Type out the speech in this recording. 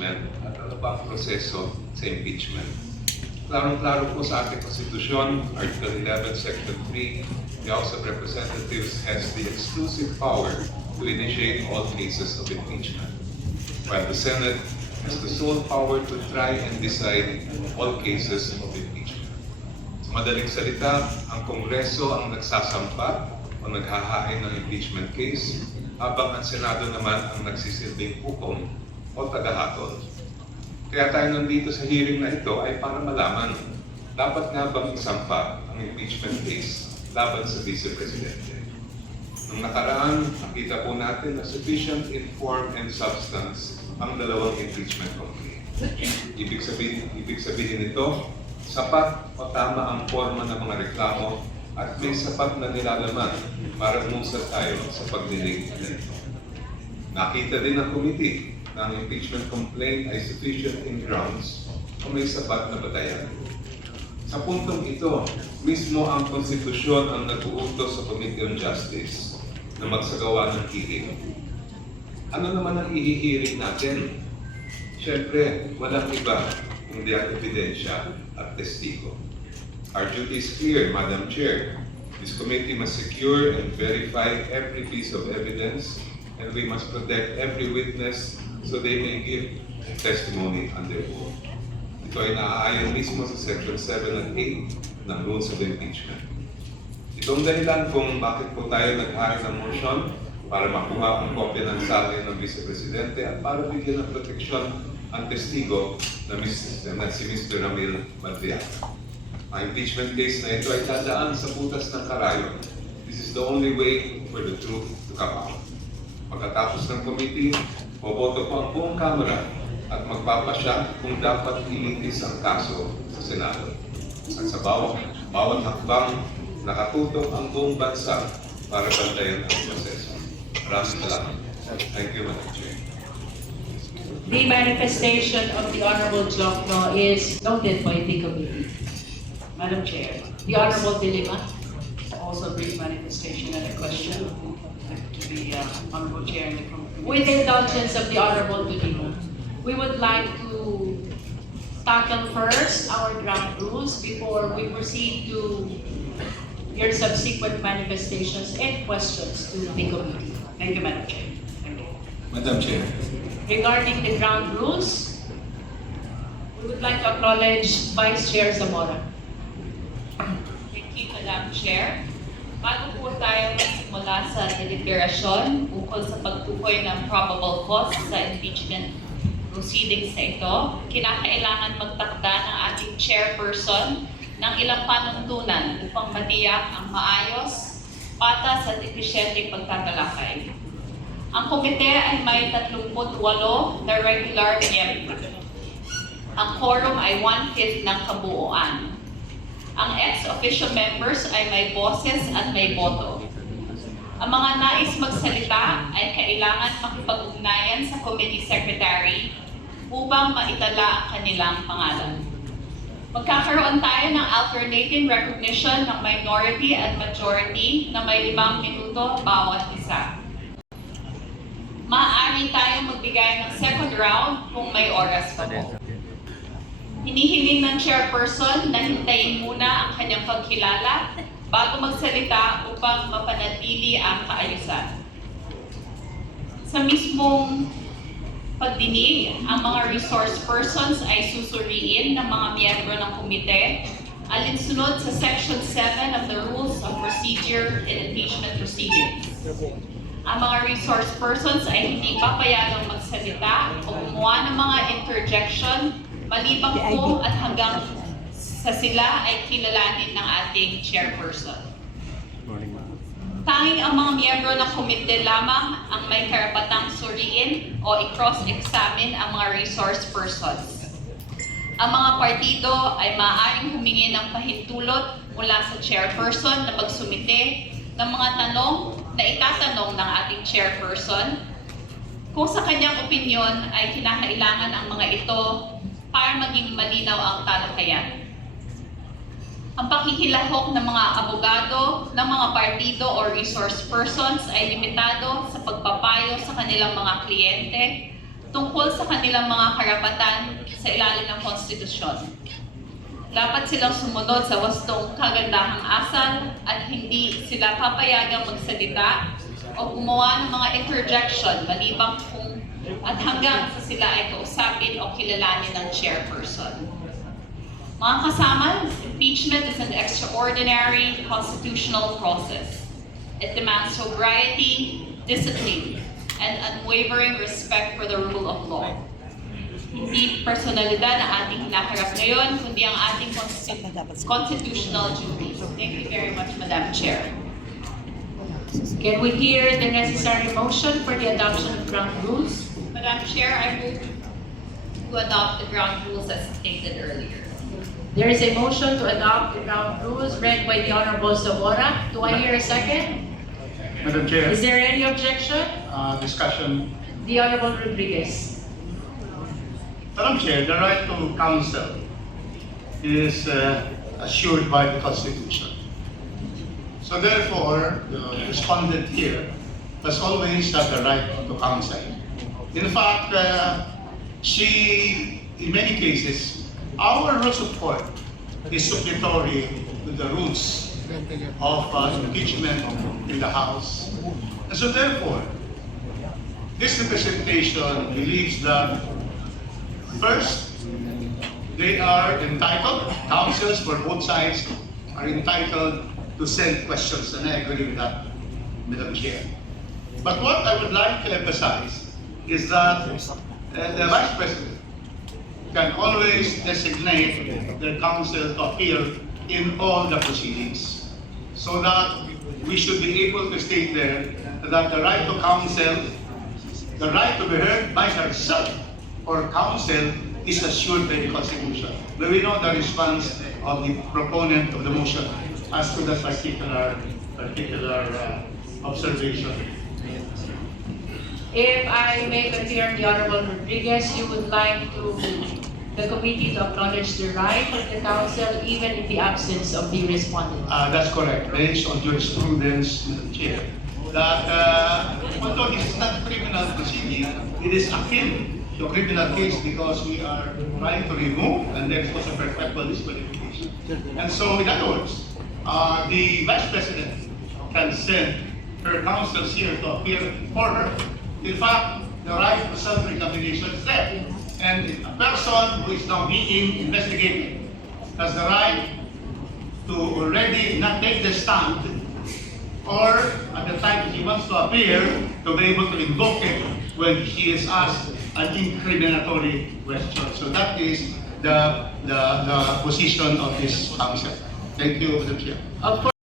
impeachment at ano ba ang proseso sa impeachment. Klarong-klaro po sa ating konstitusyon, Article 11, Section 3, the House of Representatives has the exclusive power to initiate all cases of impeachment, while the Senate has the sole power to try and decide all cases of impeachment. Sa madaling salita, ang Kongreso ang nagsasampa o naghahain ng impeachment case, habang ang Senado naman ang nagsisilbing hukom o tagahatol. Kaya tayo nandito sa hearing na ito ay para malaman, dapat nga bang isampa ang impeachment case laban sa Vice Presidente? Nung nakaraan, nakita po natin na sufficient in form and substance ang dalawang impeachment complaint. Ibig sabihin nito, sapat o tama ang forma ng mga reklamo at may sapat na nilalaman para musad tayo sa pagdinig nito. Nakita din ng committee na ang impeachment complaint ay sufficient in grounds o may sapat na batayan. Sa puntong ito, mismo ang konstitusyon ang nag-uutos sa Committee on Justice na magsagawa ng hearing. Ano naman ang ihihiring natin? Siyempre, walang iba kundi ang ebidensya at testigo. Our duty is clear, Madam Chair. This committee must secure and verify every piece of evidence, and we must protect every witness so they may give testimony under oath. Ito ay naaayon mismo sa Section 7 at 8 ng Rules of Impeachment. Itong dahilan kung bakit po tayo nag-hire ng motion para makuha ang kopya ng salin ng Vice Presidente at para bigyan ng proteksyon ang testigo na si Mr. Ramil Madriaga. Ang impeachment case na ito ay dadaan sa butas ng karayom. This is the only way for the truth to come out. Pagkatapos ng committee, boboto po ang buong Kamara at magpapasya kung dapat ilitis ang kaso sa Senado. At sa bawat hakbang, nakatutok ang buong bansa para bantayan ang proseso. Maraming salamat. Thank you, Madam Chair. The manifestation of the Honorable Jokno is noted by the committee. Madam Chair, the Honorable Dilima, Also brief manifestation and a question to the Honorable Chair and the committee. with the indulgence of the Honorable Dilima, we would like to tackle first our ground rules before we proceed to your subsequent manifestations and questions to the committee. Thank you, Madam Chair. Thank you. Madam Chair. Regarding the ground rules, we would like to acknowledge Vice Chair Zamora. Thank you, Madam Chair. Bago po tayo magsimula sa deliberasyon ukol sa pagtukoy ng probable cause sa impeachment proceedings na ito, kinakailangan magtakda ng ating chairperson ng ilang panuntunan upang matiyak ang maayos, patas at episyenteng pagtatalakay. Ang komite ay may 38 na regular miyembro. Ang quorum ay 1/5 ng kabuuan. Ang ex-official members ay may boses at may boto. Ang mga nais magsalita ay kailangan makipag-ugnayan sa committee secretary upang maitala ang kanilang pangalan. Magkakaroon tayo ng alternating recognition ng minority at majority na may 5 minuto bawat isa. Maaari tayong magbigay ng second round kung may oras pa po. Hinihiling ng chairperson na hintayin muna ang kanyang pagkilala bago magsalita upang mapanatili ang kaayusan. Sa mismong pagdinig, ang mga resource persons ay susuriin ng mga miyembro ng komite alinsunod sa Section 7 of the Rules of Procedure in Impeachment Proceedings. Ang mga resource persons ay hindi papayagang magsalita o gumawa ng mga interjection maliban po at hanggang sa sila ay kilalanin ng ating chairperson. Tanging ang mga miyembro ng komite lamang ang may karapatang suriin o i-cross-examine ang mga resource persons. Ang mga partido ay maaaring humingi ng pahintulot mula sa chairperson na pagsumite ng mga tanong na itatanong ng ating chairperson kung sa kanyang opinyon ay kinakailangan ang mga ito para maging malinaw ang talakayan. Ang pakikilahok ng mga abogado ng mga partido o resource persons ay limitado sa pagpapayo sa kanilang mga kliyente tungkol sa kanilang mga karapatan sa ilalim ng konstitusyon. Dapat silang sumunod sa wastong kagandahang asal at hindi sila papayagang magsalita o gumawa ng mga interjection maliban kung at hanggang sa sila ay kausapin o kilalanin ng chairperson. Mga kasama, impeachment is an extraordinary constitutional process. It demands sobriety, discipline, and unwavering respect for the rule of law. Hindi personalidad ang ating hinaharap ngayon, kundi ang ating constitutional duties. Thank you very much, Madam Chair. Can we hear the necessary motion for the adoption of ground rules? Madam Chair, I move to adopt the ground rules as stated earlier. There is a motion to adopt the ground rules read by the Honorable Zamora. Do I hear a second? Madam Chair, Is there any objection? discussion. The Honorable Rodriguez. Madam Chair, the right to counsel is assured by the Constitution. So therefore, the respondent here has always had the right to counsel. In fact, in many cases, our rules of court is supplementary to the rules of impeachment in the House. And so therefore, this representation believes that first, they are entitled, counsels for both sides are entitled to send questions, and I agree with that, Madam Chair. But what I would like to emphasize is that the Vice President can always designate their counsel to appear in all the proceedings, so that we should be able to state there that the right to counsel, the right to be heard by herself or counsel is assured by the Constitution. But we know the response of the proponent of the motion as to that particular observation. If I may confirm the Honorable Rodriguez, you would like the committee to acknowledge the right of the counsel even in the absence of the respondent. That's correct, based on jurisprudence, Madam Chair, that although this is not criminal proceeding, it is akin to a criminal case because we are trying to remove and then cause a perpetual disqualification. And so, in other words, the Vice President can send her counsels here to appear for her. In fact, the right to self-examination is there. And a person who is now being investigated has the right to already not take the stand, or at the time he wants to appear, to be able to invoke it when he is asked an incriminatory question. So that is the position of this counsel. Thank you, Madam Chair. Of course,